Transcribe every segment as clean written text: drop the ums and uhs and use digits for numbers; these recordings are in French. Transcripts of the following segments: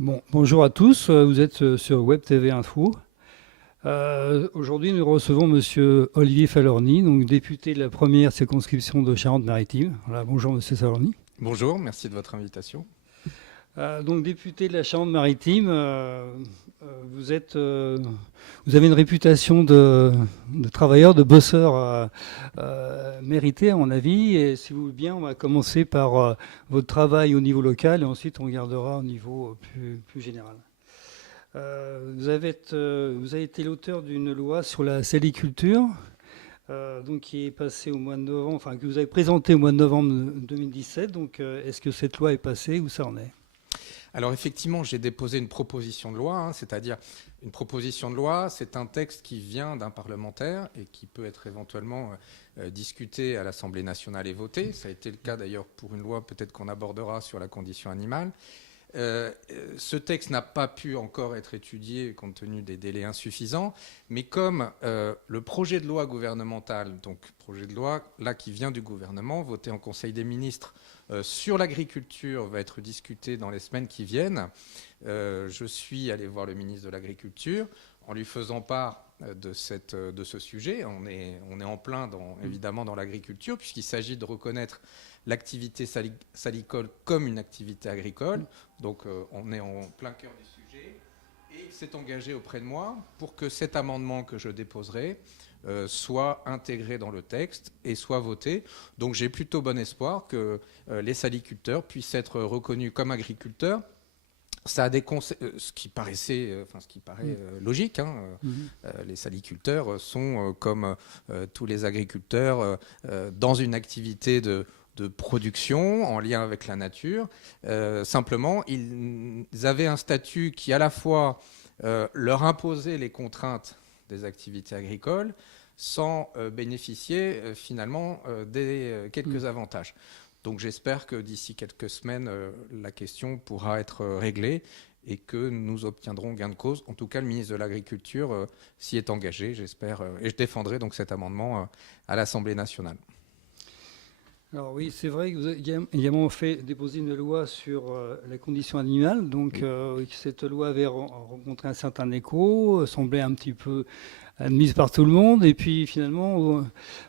Bon, bonjour à tous, vous êtes sur Web TV Info. Aujourd'hui, nous recevons Monsieur Olivier Falorni, donc député de la première circonscription de Charente-Maritime. Voilà, bonjour Monsieur Falorni. Bonjour, merci de votre invitation. Donc député de la Charente-Maritime, vous êtes, vous avez une réputation de travailleur, de bosseur mérité à mon avis. Et si vous voulez bien, on va commencer par votre travail au niveau local et ensuite on regardera au niveau plus général. Vous avez été l'auteur d'une loi sur la saliculture, donc qui est passée au mois de novembre, enfin que vous avez présentée au mois de novembre 2017. Donc, est-ce que cette loi est passée? Où ça en est? Alors effectivement, j'ai déposé une proposition de loi, c'est-à-dire une proposition de loi, c'est un texte qui vient d'un parlementaire et qui peut être éventuellement discuté à l'Assemblée nationale et voté. Ça a été le cas d'ailleurs pour une loi peut-être qu'on abordera sur la condition animale. Ce texte n'a pas pu encore être étudié compte tenu des délais insuffisants, mais comme le projet de loi gouvernemental, donc projet de loi là qui vient du gouvernement, voté en Conseil des ministres sur l'agriculture, va être discuté dans les semaines qui viennent, je suis allé voir le ministre de l'Agriculture en lui faisant part de ce sujet. On est en plein évidemment dans l'agriculture puisqu'il s'agit de reconnaître l'activité salicole comme une activité agricole. Donc on est en plein cœur du sujet. Et il s'est engagé auprès de moi pour que cet amendement que je déposerai soit intégré dans le texte et soit voté. Donc j'ai plutôt bon espoir que les saliculteurs puissent être reconnus comme agriculteurs. Ça a ce qui paraît logique. Les saliculteurs sont, comme tous les agriculteurs, dans une activité de production en lien avec la nature. Simplement, ils avaient un statut qui, à la fois, leur imposait les contraintes des activités agricoles sans bénéficier finalement des quelques avantages. Donc j'espère que d'ici quelques semaines, la question pourra être réglée et que nous obtiendrons gain de cause. En tout cas, le ministre de l'Agriculture s'y est engagé, j'espère, et je défendrai donc cet amendement à l'Assemblée nationale. Alors oui, c'est vrai que vous avez également fait déposer une loi sur la condition animale. Donc Oui. cette loi avait rencontré un certain écho, semblait un petit peu admise par tout le monde. Et puis finalement,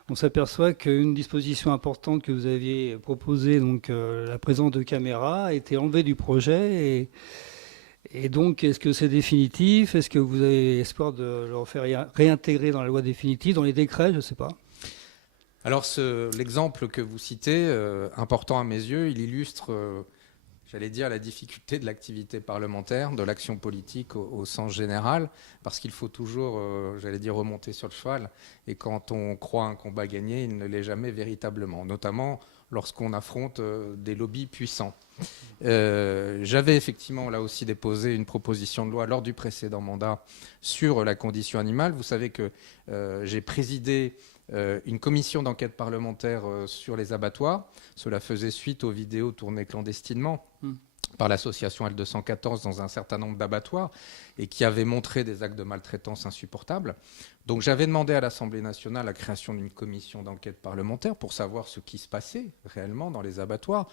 on s'aperçoit qu'une disposition importante que vous aviez proposée, donc la présence de caméras, a été enlevée du projet. Et donc, est-ce que c'est définitif? Est-ce que vous avez espoir de le refaire réintégrer dans la loi définitive, dans les décrets? Je ne sais pas. Alors l'exemple que vous citez, important à mes yeux, il illustre, j'allais dire, la difficulté de l'activité parlementaire, de l'action politique au sens général, parce qu'il faut toujours, j'allais dire, remonter sur le cheval. Et quand on croit un combat gagné, il ne l'est jamais véritablement, notamment lorsqu'on affronte des lobbies puissants. J'avais effectivement là aussi déposé une proposition de loi lors du précédent mandat sur la condition animale. Vous savez que j'ai présidé une commission d'enquête parlementaire sur les abattoirs. Cela faisait suite aux vidéos tournées clandestinement par l'association L214 dans un certain nombre d'abattoirs et qui avaient montré des actes de maltraitance insupportables. Donc j'avais demandé à l'Assemblée nationale la création d'une commission d'enquête parlementaire pour savoir ce qui se passait réellement dans les abattoirs.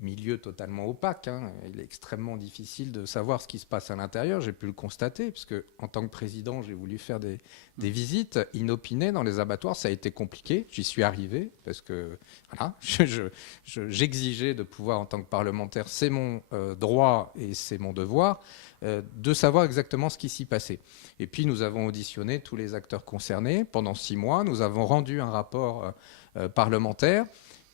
Milieu totalement opaque, il est extrêmement difficile de savoir ce qui se passe à l'intérieur. J'ai pu le constater, puisque en tant que président, j'ai voulu faire des visites inopinées dans les abattoirs. Ça a été compliqué, j'y suis arrivé, parce que voilà, j'exigeais de pouvoir, en tant que parlementaire, c'est mon droit et c'est mon devoir, de savoir exactement ce qui s'y passait. Et puis nous avons auditionné tous les acteurs concernés pendant 6 mois. Nous avons rendu un rapport parlementaire.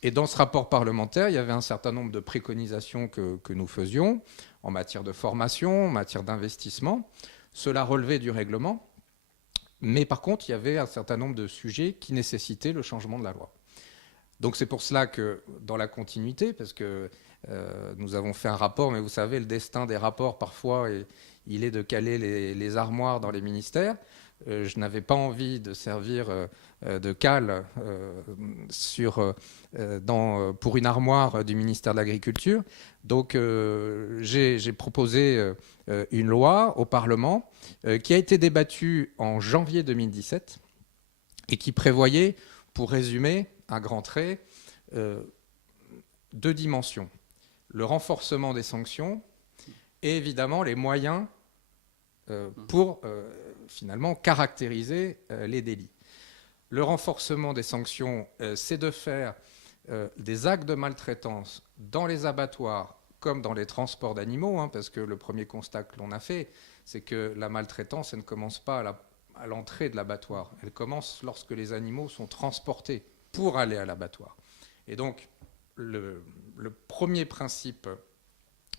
Et dans ce rapport parlementaire, il y avait un certain nombre de préconisations que nous faisions en matière de formation, en matière d'investissement. Cela relevait du règlement, mais par contre, il y avait un certain nombre de sujets qui nécessitaient le changement de la loi. Donc c'est pour cela que, dans la continuité, parce que nous avons fait un rapport, mais vous savez, le destin des rapports, parfois, il est de caler les armoires dans les ministères. Je n'avais pas envie de servir de cale pour une armoire du ministère de l'Agriculture. Donc j'ai proposé une loi au Parlement qui a été débattue en janvier 2017 et qui prévoyait, pour résumer, à grands traits, 2 dimensions. Le renforcement des sanctions et évidemment les moyens pour finalement caractériser les délits. Le renforcement des sanctions, c'est de faire des actes de maltraitance dans les abattoirs comme dans les transports d'animaux, hein, parce que le premier constat que l'on a fait, c'est que la maltraitance, elle ne commence pas à l'entrée de l'abattoir. Elle commence lorsque les animaux sont transportés pour aller à l'abattoir. Et donc, le premier principe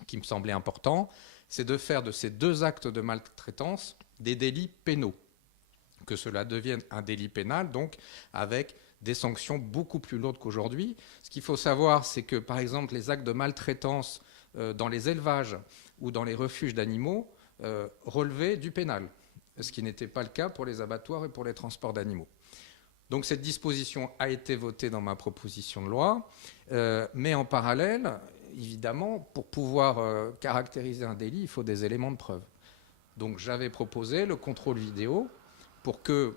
qui me semblait important, c'est de faire de ces deux actes de maltraitance des délits pénaux, que cela devienne un délit pénal, donc avec des sanctions beaucoup plus lourdes qu'aujourd'hui. Ce qu'il faut savoir, c'est que, par exemple, les actes de maltraitance dans les élevages ou dans les refuges d'animaux relevaient du pénal, ce qui n'était pas le cas pour les abattoirs et pour les transports d'animaux. Donc cette disposition a été votée dans ma proposition de loi, mais en parallèle, évidemment, pour pouvoir caractériser un délit, il faut des éléments de preuve. Donc j'avais proposé le contrôle vidéo pour que,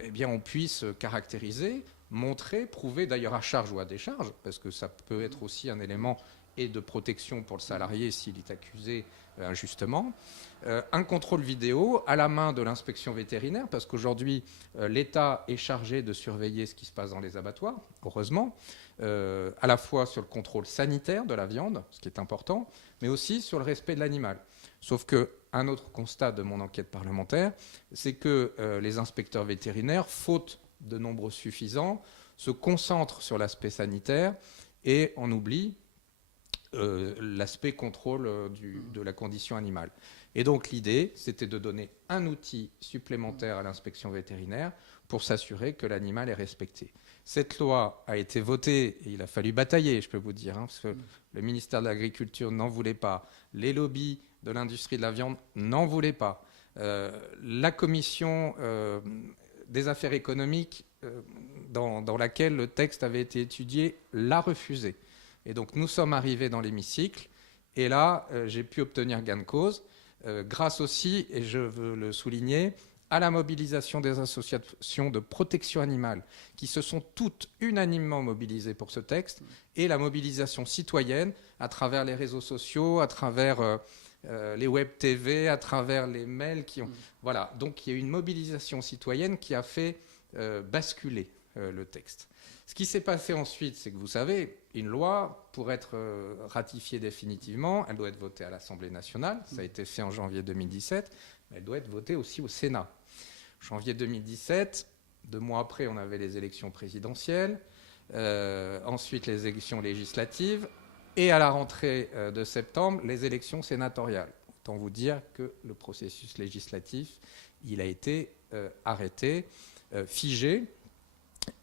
eh bien, on puisse caractériser, montrer, prouver, d'ailleurs à charge ou à décharge, parce que ça peut être aussi un élément et de protection pour le salarié s'il est accusé injustement, un contrôle vidéo à la main de l'inspection vétérinaire, parce qu'aujourd'hui, l'État est chargé de surveiller ce qui se passe dans les abattoirs, heureusement, à la fois sur le contrôle sanitaire de la viande, ce qui est important, mais aussi sur le respect de l'animal. Sauf qu'un autre constat de mon enquête parlementaire, c'est que les inspecteurs vétérinaires, faute de nombre suffisant, se concentrent sur l'aspect sanitaire et en oublient l'aspect contrôle de la condition animale. Et donc l'idée, c'était de donner un outil supplémentaire à l'inspection vétérinaire pour s'assurer que l'animal est respecté. Cette loi a été votée, et il a fallu batailler, je peux vous dire, hein, parce que le ministère de l'Agriculture n'en voulait pas, les lobbies de l'industrie de la viande n'en voulaient pas, la commission des affaires économiques dans laquelle le texte avait été étudié l'a refusé. Et donc nous sommes arrivés dans l'hémicycle, et là j'ai pu obtenir gain de cause, grâce aussi, et je veux le souligner, à la mobilisation des associations de protection animale, qui se sont toutes unanimement mobilisées pour ce texte, et la mobilisation citoyenne à travers les réseaux sociaux, à travers les web TV, à travers les mails qui ont... Voilà, donc il y a eu une mobilisation citoyenne qui a fait basculer le texte. Ce qui s'est passé ensuite, c'est que vous savez, une loi, pour être ratifiée définitivement, elle doit être votée à l'Assemblée nationale. Ça a été fait en janvier 2017, mais elle doit être votée aussi au Sénat. Janvier 2017, 2 mois après, on avait les élections présidentielles, ensuite les élections législatives, et à la rentrée de septembre, les élections sénatoriales. Autant vous dire que le processus législatif, il a été arrêté, figé.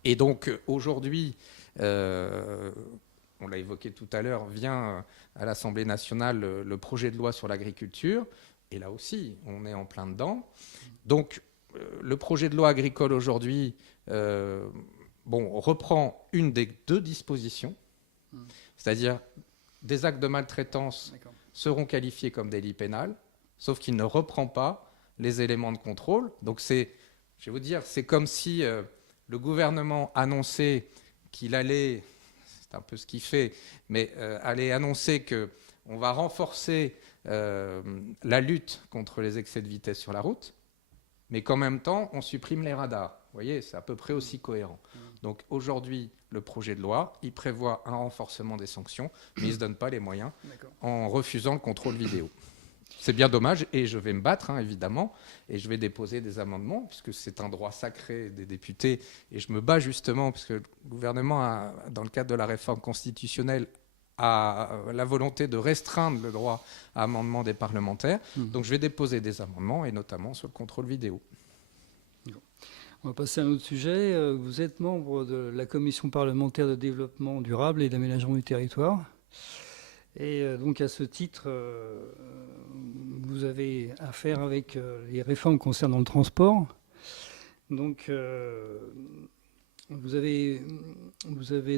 Et donc aujourd'hui, on l'a évoqué tout à l'heure, vient à l'Assemblée nationale le projet de loi sur l'agriculture. Et là aussi, on est en plein dedans. Donc le projet de loi agricole aujourd'hui reprend une des 2 dispositions, c'est-à-dire des actes de maltraitance seront qualifiés comme délit pénal, sauf qu'il ne reprend pas les éléments de contrôle. Donc je vais vous dire, c'est comme si... le gouvernement annonçait qu'il allait, c'est un peu ce qu'il fait, mais allait annoncer qu'on va renforcer la lutte contre les excès de vitesse sur la route, mais qu'en même temps, on supprime les radars. Vous voyez, c'est à peu près aussi cohérent. Donc aujourd'hui, le projet de loi, il prévoit un renforcement des sanctions, mais il ne se donne pas les moyens en refusant le contrôle vidéo. C'est bien dommage, et je vais me battre, hein, évidemment, et je vais déposer des amendements, puisque c'est un droit sacré des députés, et je me bats justement, puisque le gouvernement, dans le cadre de la réforme constitutionnelle, a la volonté de restreindre le droit à amendement des parlementaires. Donc je vais déposer des amendements, et notamment sur le contrôle vidéo. On va passer à un autre sujet. Vous êtes membre de la Commission parlementaire de développement durable et d'aménagement du territoire. Et donc à ce titre, vous avez affaire avec les réformes concernant le transport. Donc vous avez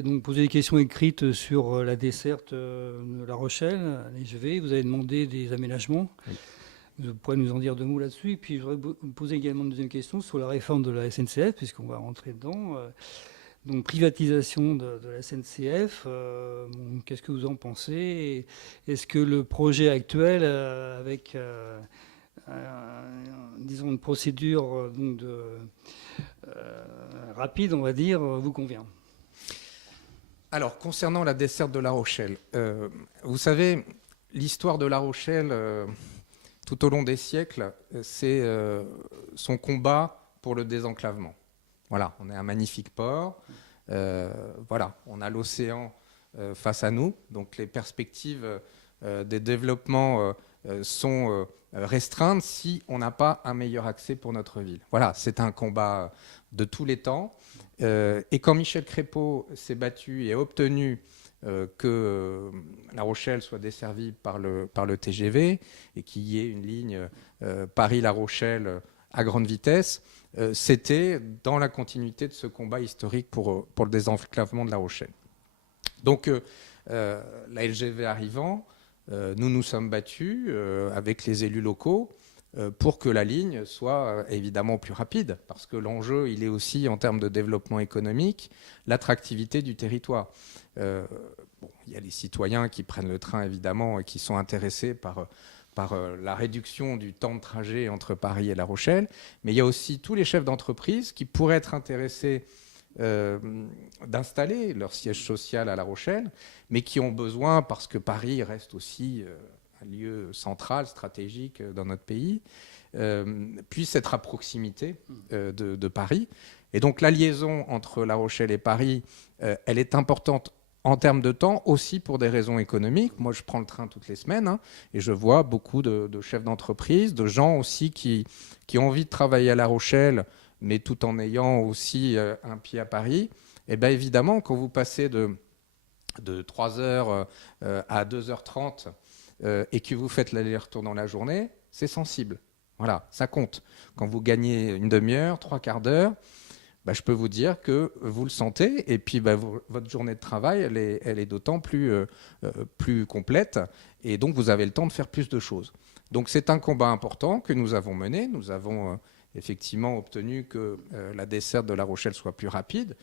donc posé des questions écrites sur la desserte de La Rochelle, les GV. Vous avez demandé des aménagements. Oui. Vous pourrez nous en dire 2 mots là-dessus. Et puis je voudrais vous poser également une deuxième question sur la réforme de la SNCF, puisqu'on va rentrer dedans. donc privatisation de la SNCF. Qu'est-ce que vous en pensez? Est-ce que le projet actuel, avec disons une procédure donc rapide, on va dire, vous convient? Alors, concernant la desserte de La Rochelle, vous savez, l'histoire de La Rochelle, tout au long des siècles, c'est son combat pour le désenclavement. Voilà, on est un magnifique port. Voilà, on a l'océan face à nous. Donc, les perspectives des développements sont restreintes si on n'a pas un meilleur accès pour notre ville. Voilà, c'est un combat de tous les temps. Et quand Michel Crépeau s'est battu et a obtenu que La Rochelle soit desservie par le TGV et qu'il y ait une ligne Paris-La Rochelle à grande vitesse, c'était dans la continuité de ce combat historique pour le désenclavement de La Rochelle. Donc, la LGV arrivant, nous nous sommes battus avec les élus locaux pour que la ligne soit évidemment plus rapide, parce que l'enjeu, il est aussi en termes de développement économique, l'attractivité du territoire. Il y a les citoyens qui prennent le train, évidemment, et qui sont intéressés par la réduction du temps de trajet entre Paris et La Rochelle, mais il y a aussi tous les chefs d'entreprise qui pourraient être intéressés d'installer leur siège social à La Rochelle, mais qui ont besoin, parce que Paris reste aussi un lieu central, stratégique dans notre pays, puisse être à proximité de Paris. Et donc la liaison entre La Rochelle et Paris, elle est importante en termes de temps, aussi pour des raisons économiques. Moi, je prends le train toutes les semaines et je vois beaucoup de chefs d'entreprise, de gens aussi qui ont envie de travailler à La Rochelle, mais tout en ayant aussi un pied à Paris. Et bien évidemment, quand vous passez de 3h à 2h30 et que vous faites l'aller-retour dans la journée, c'est sensible. Voilà, ça compte. Quand vous gagnez une demi-heure, 3/4 d'heure, je peux vous dire que vous le sentez. Et puis, votre journée de travail, elle est d'autant plus complète. Et donc, vous avez le temps de faire plus de choses. Donc, c'est un combat important que nous avons mené. Nous avons effectivement obtenu que la desserte de La Rochelle soit plus rapide.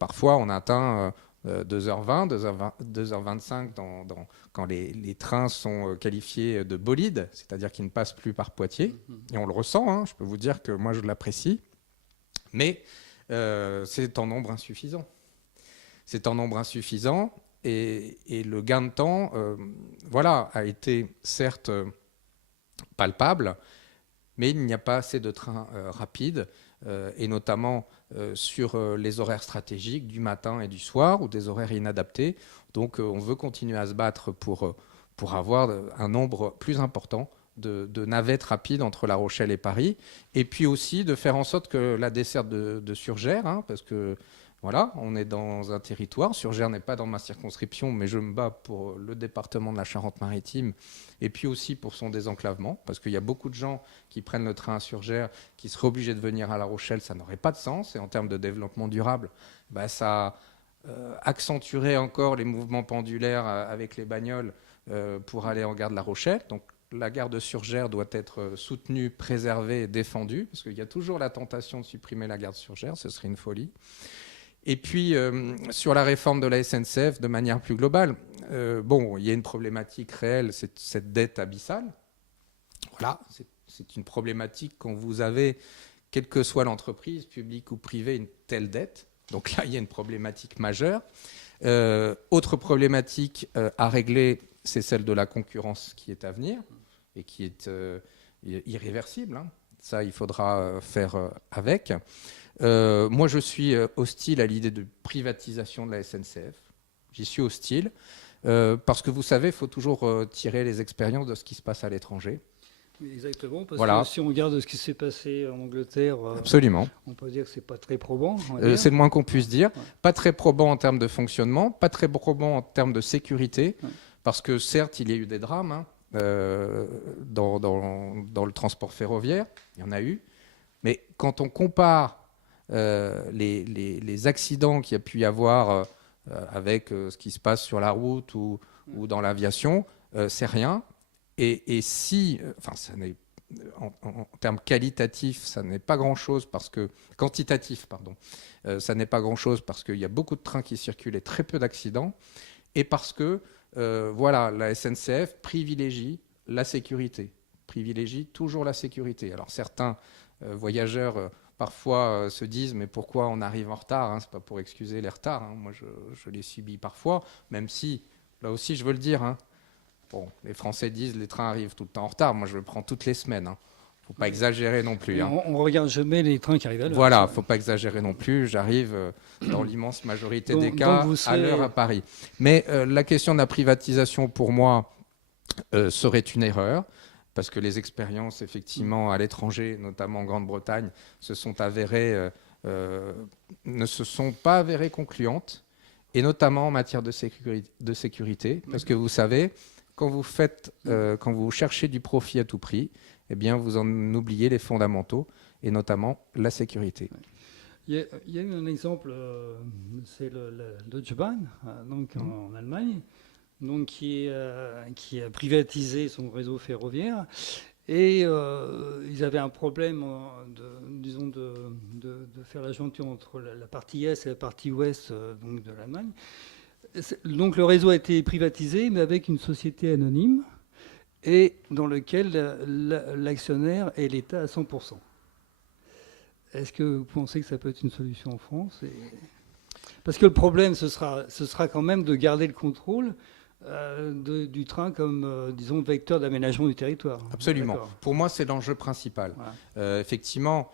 Parfois, on atteint 2h20, 2h25 quand les trains sont qualifiés de bolides, c'est-à-dire qu'ils ne passent plus par Poitiers. Et on le ressent, je peux vous dire que moi je l'apprécie, mais c'est en nombre insuffisant. C'est en nombre insuffisant et le gain de temps a été certes palpable, mais il n'y a pas assez de trains rapides, et notamment sur les horaires stratégiques du matin et du soir, ou des horaires inadaptés. Donc on veut continuer à se battre pour avoir un nombre plus important de navettes rapides entre La Rochelle et Paris, et puis aussi de faire en sorte que la desserte de Surgères, parce que voilà, on est dans un territoire, Surgères n'est pas dans ma circonscription, mais je me bats pour le département de la Charente-Maritime, et puis aussi pour son désenclavement, parce qu'il y a beaucoup de gens qui prennent le train à Surgères, qui seraient obligés de venir à La Rochelle, ça n'aurait pas de sens, et en termes de développement durable, ça accentuerait encore les mouvements pendulaires avec les bagnoles pour aller en gare de La Rochelle. Donc la gare de Surgères doit être soutenue, préservée et défendue, parce qu'il y a toujours la tentation de supprimer la gare de Surgères, ce serait une folie. Et puis, sur la réforme de la SNCF, de manière plus globale, il y a une problématique réelle, c'est cette dette abyssale. Voilà, c'est une problématique quand vous avez, quelle que soit l'entreprise, publique ou privée, une telle dette. Donc là, il y a une problématique majeure. Autre problématique à régler, c'est celle de la concurrence qui est à venir et qui est irréversible. Ça, il faudra faire avec. Moi, je suis hostile à l'idée de privatisation de la SNCF. J'y suis hostile parce que vous savez, il faut toujours tirer les expériences de ce qui se passe à l'étranger. Exactement, parce voilà. que si on regarde ce qui s'est passé en Angleterre, absolument, on peut dire que c'est pas très probant. C'est le moins qu'on puisse dire. Ouais. Pas très probant en termes de fonctionnement, pas très probant en termes de sécurité, parce que certes, il y a eu des drames dans le transport ferroviaire, il y en a eu, mais quand on compare les accidents qu'il y a pu y avoir avec ce qui se passe sur la route ou dans l'aviation, c'est rien. Et si, ça n'est en termes qualitatifs, ça n'est pas grand-chose quantitatif, pardon, ça n'est pas grand-chose parce qu'il y a beaucoup de trains qui circulent et très peu d'accidents, et parce que voilà, la SNCF privilégie la sécurité, privilégie toujours la sécurité. Alors certains voyageurs parfois se disent mais pourquoi on arrive en retard, hein, c'est pas pour excuser les retards, hein. Moi je les subis parfois, même si là aussi je veux le dire, hein. Bon, les Français disent les trains arrivent tout le temps en retard, moi je le prends toutes les semaines, hein. Faut pas exagérer non plus, hein. On regarde jamais les trains qui arrivent à l'heure. Voilà, faut pas exagérer non plus. J'arrive dans l'immense majorité des cas à l'heure à Paris. Mais la question de la privatisation, pour moi, serait une erreur, parce que les expériences, effectivement, à l'étranger, notamment en Grande-Bretagne, ne se sont pas avérées concluantes, et notamment en matière de sécurité, parce que vous savez, quand vous cherchez du profit à tout prix, eh bien, vous en oubliez les fondamentaux, et notamment la sécurité. Il y a eu un exemple, c'est le Deutsche Bahn, donc en Allemagne, donc qui a privatisé son réseau ferroviaire. Et ils avaient un problème de faire la jointure entre la partie est et la partie ouest donc de l'Allemagne. Donc le réseau a été privatisé, mais avec une société anonyme, et dans lequel l'actionnaire est l'État à 100%. Est-ce que vous pensez que ça peut être une solution en France ? Parce que le problème, ce sera quand même de garder le contrôle du train comme, disons, vecteur d'aménagement du territoire. Absolument. Pour moi, c'est l'enjeu principal. Voilà. Effectivement,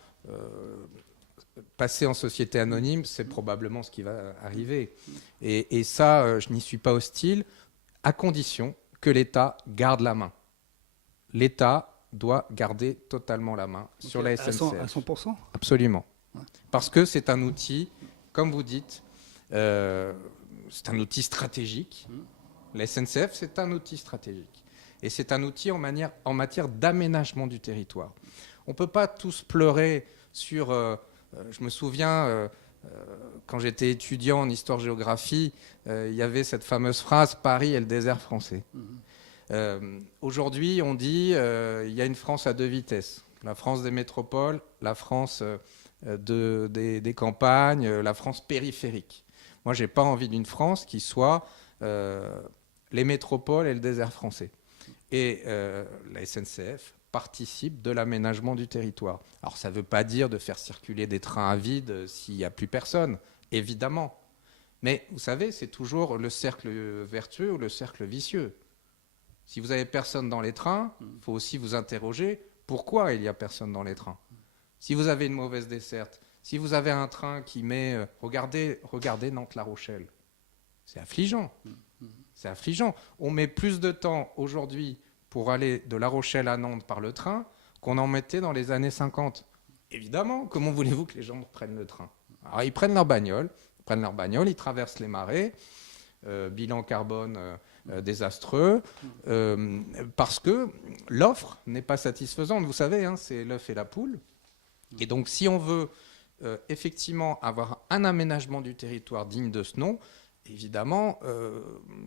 passer en société anonyme, c'est probablement ce qui va arriver. Et ça, je n'y suis pas hostile, à condition que l'État garde la main. L'État doit garder totalement la main sur la SNCF. À 100%. Absolument. Ouais. Parce que c'est un outil, comme vous dites, c'est un outil stratégique. La SNCF, c'est un outil stratégique. Et c'est un outil en matière d'aménagement du territoire. On ne peut pas tous pleurer sur... je me souviens, quand j'étais étudiant en histoire-géographie, il y avait cette fameuse phrase « Paris est le désert français ». Aujourd'hui, on dit il y a une France à deux vitesses. La France des métropoles, la France des campagnes, la France périphérique. Moi, je n'ai pas envie d'une France qui soit les métropoles et le désert français. Et la SNCF participe de l'aménagement du territoire. Alors, ça ne veut pas dire de faire circuler des trains à vide s'il n'y a plus personne, évidemment. Mais vous savez, c'est toujours le cercle vertueux ou le cercle vicieux. Si vous n'avez personne dans les trains, il faut aussi vous interroger pourquoi il n'y a personne dans les trains. Si vous avez une mauvaise desserte, si vous avez un train qui met... regardez Nantes-La Rochelle. C'est affligeant. C'est affligeant. On met plus de temps aujourd'hui pour aller de La Rochelle à Nantes par le train qu'on en mettait dans les années 50. Évidemment, comment voulez-vous que les gens prennent le train ? Alors, ils prennent leur bagnole, ils traversent les marais, bilan carbone désastreux, parce que l'offre n'est pas satisfaisante. Vous savez, hein, c'est l'œuf et la poule. Et donc, si on veut effectivement avoir un aménagement du territoire digne de ce nom, évidemment,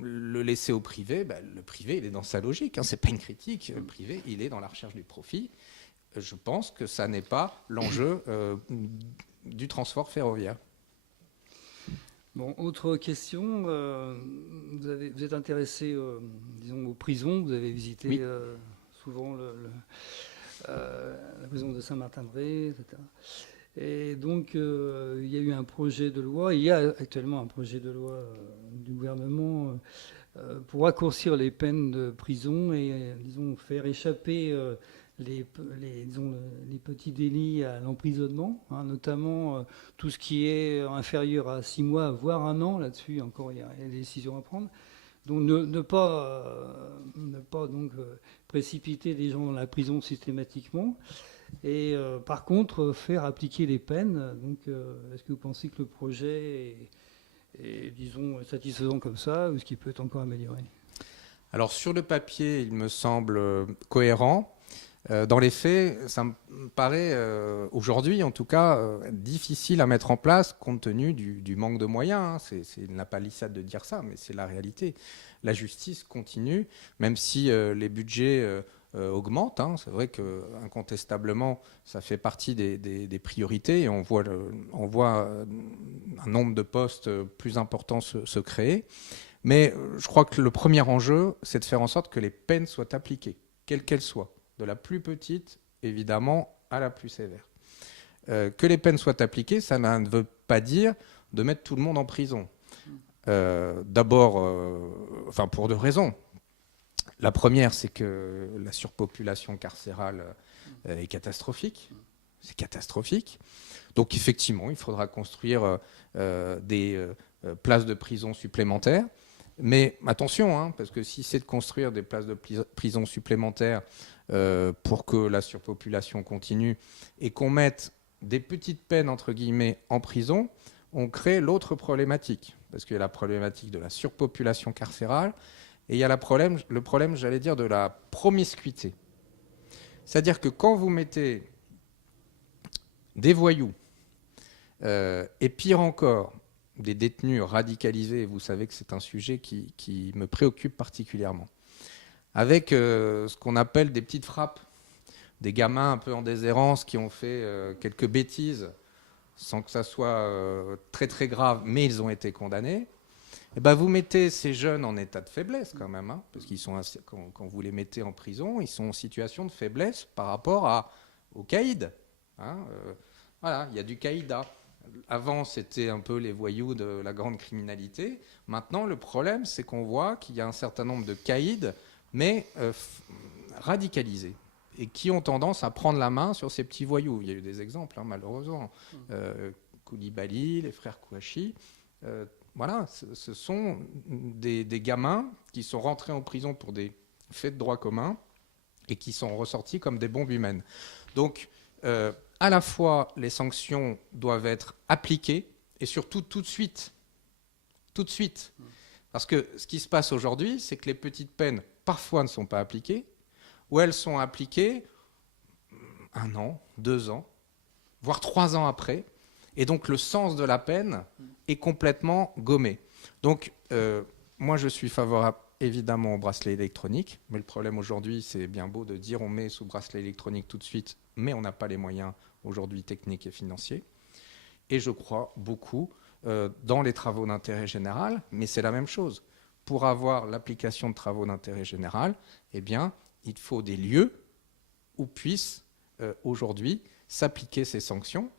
le laisser au privé, le privé, il est dans sa logique. Hein, ce n'est pas une critique. Le privé, il est dans la recherche du profit. Je pense que ça n'est pas l'enjeu du transport ferroviaire. Bon, autre question. Vous êtes intéressé, disons, aux prisons. Vous avez visité oui. Souvent la prison de Saint-Martin-de-Ré, etc. Et donc, il y a eu un projet de loi. Il y a actuellement un projet de loi du gouvernement pour raccourcir les peines de prison et, disons, faire échapper les petits délits à l'emprisonnement, hein, notamment tout ce qui est inférieur à 6 mois, voire 1 an. Là-dessus, encore, il y a des décisions à prendre. Donc, ne pas donc, précipiter les gens dans la prison systématiquement. Et par contre, faire appliquer les peines. Donc, est-ce que vous pensez que le projet est, disons, satisfaisant comme ça, ou est-ce qu'il peut être encore amélioré ? Alors, sur le papier, il me semble cohérent. Dans les faits, ça me paraît, aujourd'hui en tout cas, difficile à mettre en place compte tenu du manque de moyens. C'est la palissade de dire ça, mais c'est la réalité. La justice continue, même si les budgets augmente. Hein. C'est vrai que incontestablement, ça fait partie des priorités et on voit un nombre de postes plus important se créer. Mais je crois que le premier enjeu, c'est de faire en sorte que les peines soient appliquées, quelles qu'elles soient, de la plus petite, évidemment, à la plus sévère. Que les peines soient appliquées, ça ne veut pas dire de mettre tout le monde en prison. D'abord, enfin pour deux raisons. La première, c'est que la surpopulation carcérale est catastrophique. C'est catastrophique. Donc effectivement, il faudra construire des places de prison supplémentaires. Mais attention, hein, parce que si c'est de construire des places de prison supplémentaires pour que la surpopulation continue et qu'on mette des petites peines, entre guillemets, en prison, on crée l'autre problématique. Parce qu'il y a la problématique de la surpopulation carcérale et il y a le problème, j'allais dire, de la promiscuité. C'est-à-dire que quand vous mettez des voyous et pire encore, des détenus radicalisés, vous savez que c'est un sujet qui me préoccupe particulièrement, avec ce qu'on appelle des petites frappes, des gamins un peu en déshérence qui ont fait quelques bêtises sans que ça soit très très grave, mais ils ont été condamnés. Et ben vous mettez ces jeunes en état de faiblesse quand même, hein, parce qu'ils sont quand vous les mettez en prison, ils sont en situation de faiblesse par rapport au caïd. Hein, voilà, il y a du caïda. Avant, c'était un peu les voyous de la grande criminalité. Maintenant, le problème, c'est qu'on voit qu'il y a un certain nombre de caïds, mais radicalisés, et qui ont tendance à prendre la main sur ces petits voyous. Il y a eu des exemples, hein, malheureusement. Koulibaly, les frères Kouachi. Voilà, ce sont des gamins qui sont rentrés en prison pour des faits de droit commun et qui sont ressortis comme des bombes humaines. Donc, à la fois, les sanctions doivent être appliquées et surtout tout de suite. Tout de suite. Parce que ce qui se passe aujourd'hui, c'est que les petites peines, parfois, ne sont pas appliquées, ou elles sont appliquées 1 an, 2 ans, voire 3 ans après. Et donc, le sens de la peine est complètement gommé. Donc, moi, je suis favorable, évidemment, au bracelet électronique. Mais le problème aujourd'hui, c'est bien beau de dire on met sous bracelet électronique tout de suite, mais on n'a pas les moyens aujourd'hui techniques et financiers. Et je crois beaucoup dans les travaux d'intérêt général, mais c'est la même chose. Pour avoir l'application de travaux d'intérêt général, eh bien, il faut des lieux où puissent aujourd'hui s'appliquer ces sanctions.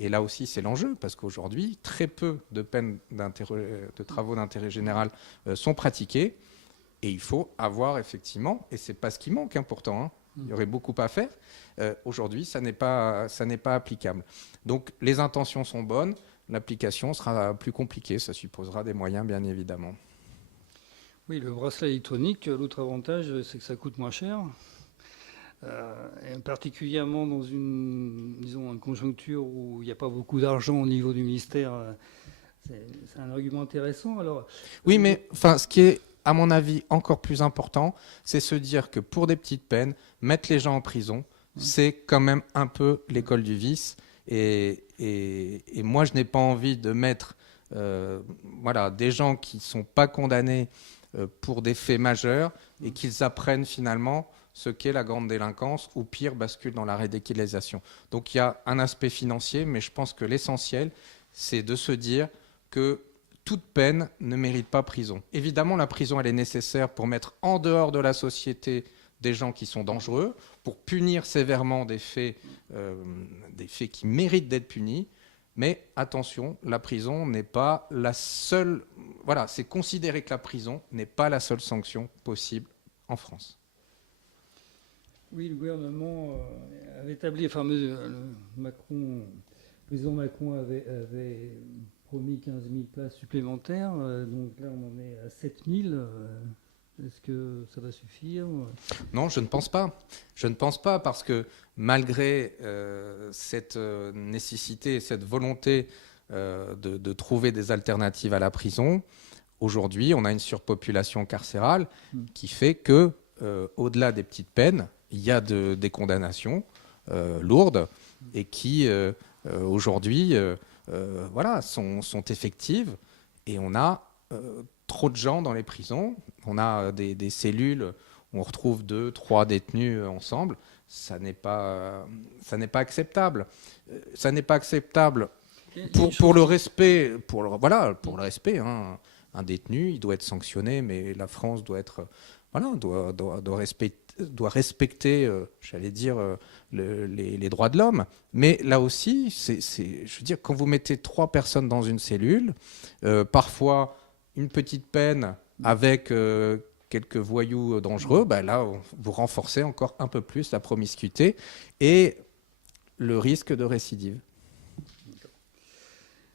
Et là aussi, c'est l'enjeu, parce qu'aujourd'hui, très peu de peines de travaux d'intérêt général sont pratiquées. Et il faut avoir effectivement, et c'est pas ce qui manque hein, pourtant, hein, il y aurait beaucoup à faire. Aujourd'hui, ça n'est pas applicable. Donc les intentions sont bonnes, l'application sera plus compliquée, ça supposera des moyens bien évidemment. Oui, le bracelet électronique, l'autre avantage, c'est que ça coûte moins cher. Et particulièrement dans une conjoncture où il n'y a pas beaucoup d'argent au niveau du ministère, c'est un argument intéressant. Alors, oui, mais enfin, ce qui est, à mon avis, encore plus important, c'est se dire que pour des petites peines, mettre les gens en prison, c'est quand même un peu l'école du vice. Et moi, je n'ai pas envie de mettre voilà, des gens qui ne sont pas condamnés pour des faits majeurs et qu'ils apprennent finalement ce qu'est la grande délinquance, ou pire, bascule dans la radicalisation. Donc il y a un aspect financier, mais je pense que l'essentiel, c'est de se dire que toute peine ne mérite pas prison. Évidemment, la prison, elle est nécessaire pour mettre en dehors de la société des gens qui sont dangereux, pour punir sévèrement des faits qui méritent d'être punis. Mais attention, la prison n'est pas la seule... Voilà, c'est considérer que la prison n'est pas la seule sanction possible en France. Oui, le gouvernement avait établi, enfin, le président Macron avait promis 15 000 places supplémentaires, donc là on en est à 7 000. Est-ce que ça va suffire? Non, je ne pense pas. Je ne pense pas parce que malgré cette nécessité et cette volonté de trouver des alternatives à la prison, aujourd'hui on a une surpopulation carcérale qui fait que, au-delà des petites peines, il y a des condamnations lourdes et qui, aujourd'hui, voilà, sont effectives. Et on a trop de gens dans les prisons. On a des cellules où on retrouve 2, 3 détenus ensemble. Ça n'est pas acceptable. Ça n'est pas acceptable pour le respect, pour le respect. Hein. Un détenu, il doit être sanctionné, mais la France doit être, doit respecter, j'allais dire, les droits de l'homme. Mais là aussi, je veux dire, quand vous mettez 3 personnes dans une cellule, parfois une petite peine avec quelques voyous dangereux, là, vous renforcez encore un peu plus la promiscuité et le risque de récidive.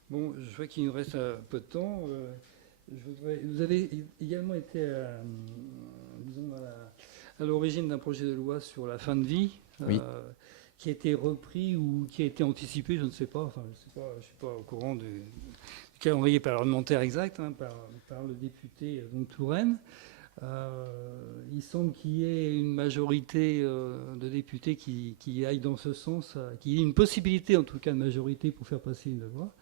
Bon, je vois qu'il nous reste un peu de temps. Vous avez également été à l'origine d'un projet de loi sur la fin de vie, oui. Qui a été repris ou qui a été anticipé, je ne sais pas. Enfin, je ne suis pas au courant du calendrier parlementaire exact, hein, par le député Touraine. Il semble qu'il y ait une majorité de députés qui aillent dans ce sens, qu'il y ait une possibilité en tout cas de majorité pour faire passer une loi.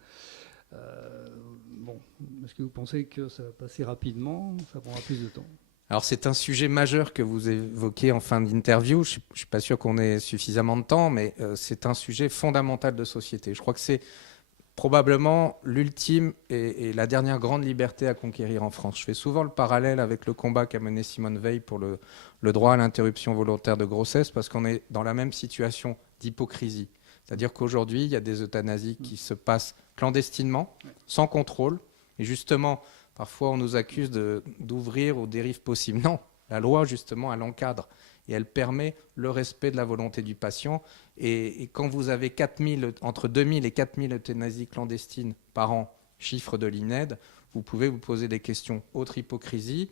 Bon, est-ce que vous pensez que ça va passer rapidement? Ça prendra plus de temps? Alors c'est un sujet majeur que vous évoquez en fin d'interview. Je ne suis pas sûr qu'on ait suffisamment de temps, mais c'est un sujet fondamental de société. Je crois que c'est probablement l'ultime et la dernière grande liberté à conquérir en France. Je fais souvent le parallèle avec le combat qu'a mené Simone Veil pour le droit à l'interruption volontaire de grossesse, parce qu'on est dans la même situation d'hypocrisie. C'est-à-dire qu'aujourd'hui, il y a des euthanasies qui se passent clandestinement, sans contrôle. Et justement, parfois, on nous accuse d'ouvrir aux dérives possibles. Non, la loi, justement, elle encadre. Et elle permet le respect de la volonté du patient. Et quand vous avez entre 2000 et 4000 euthanasies clandestines par an, chiffre de l'INED, vous pouvez vous poser des questions. Autre hypocrisie,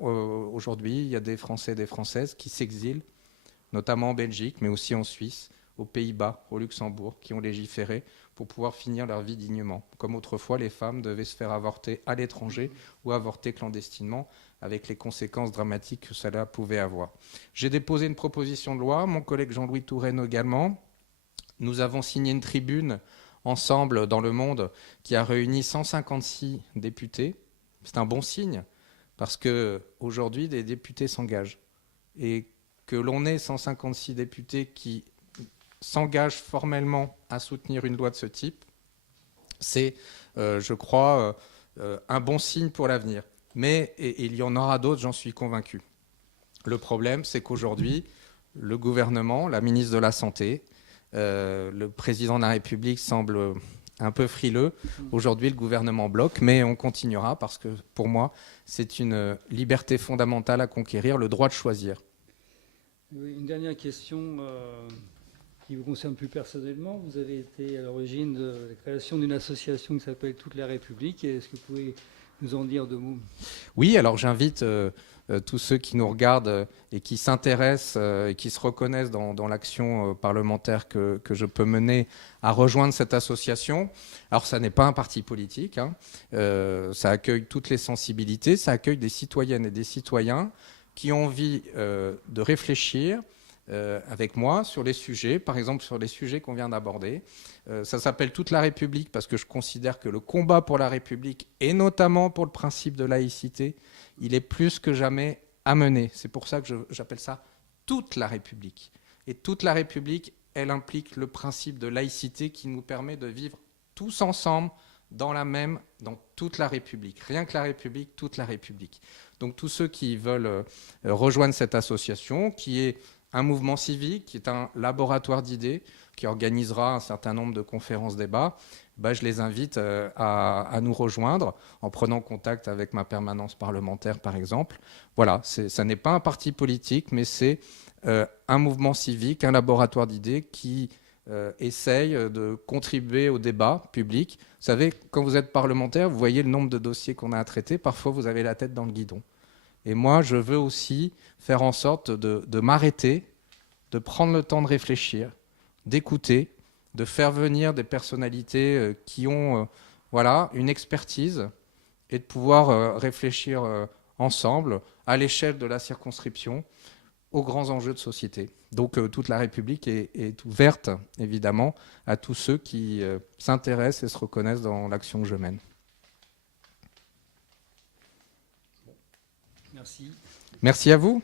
aujourd'hui, il y a des Français et des Françaises qui s'exilent, notamment en Belgique, mais aussi en Suisse, aux Pays-Bas, au Luxembourg, qui ont légiféré pour pouvoir finir leur vie dignement. Comme autrefois, les femmes devaient se faire avorter à l'étranger ou avorter clandestinement, avec les conséquences dramatiques que cela pouvait avoir. J'ai déposé une proposition de loi, mon collègue Jean-Louis Touraine également. Nous avons signé une tribune ensemble dans Le Monde qui a réuni 156 députés. C'est un bon signe, parce qu'aujourd'hui, des députés s'engagent. Et que l'on ait 156 députés qui s'engagent formellement à soutenir une loi de ce type, c'est, je crois, un bon signe pour l'avenir. Mais il y en aura d'autres, j'en suis convaincu. Le problème, c'est qu'aujourd'hui, le gouvernement, la ministre de la Santé, le président de la République semble un peu frileux. Aujourd'hui, le gouvernement bloque, mais on continuera parce que, pour moi, c'est une liberté fondamentale à conquérir, le droit de choisir. Oui, une dernière question qui vous concerne plus personnellement. Vous avez été à l'origine de la création d'une association qui s'appelle Toute la République. Est-ce que vous pouvez nous en dire 2 mots? Oui, alors j'invite tous ceux qui nous regardent et qui s'intéressent et qui se reconnaissent dans l'action parlementaire que je peux mener à rejoindre cette association. Alors ça n'est pas un parti politique, hein. Ça accueille toutes les sensibilités, ça accueille des citoyennes et des citoyens qui ont envie de réfléchir avec moi sur les sujets, par exemple sur les sujets qu'on vient d'aborder. Ça s'appelle Toute la République parce que je considère que le combat pour la République, et notamment pour le principe de laïcité, il est plus que jamais à mener. C'est pour ça que j'appelle ça Toute la République. Et Toute la République, elle implique le principe de laïcité qui nous permet de vivre tous ensemble dans toute la République. Rien que la République, toute la République. Donc tous ceux qui veulent rejoindre cette association, qui est un mouvement civique, qui est un laboratoire d'idées, qui organisera un certain nombre de conférences-débats, je les invite à nous rejoindre en prenant contact avec ma permanence parlementaire, par exemple. Voilà, ça n'est pas un parti politique, mais c'est un mouvement civique, un laboratoire d'idées qui essaye de contribuer au débat public. Vous savez, quand vous êtes parlementaire, vous voyez le nombre de dossiers qu'on a à traiter. Parfois, vous avez la tête dans le guidon. Et moi, je veux aussi faire en sorte de m'arrêter, de prendre le temps de réfléchir, d'écouter, de faire venir des personnalités qui ont une expertise et de pouvoir réfléchir ensemble à l'échelle de la circonscription aux grands enjeux de société. Donc toute la République est ouverte, évidemment, à tous ceux qui s'intéressent et se reconnaissent dans l'action que je mène. Merci. Merci à vous.